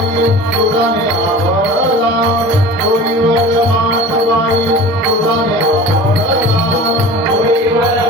Thank you.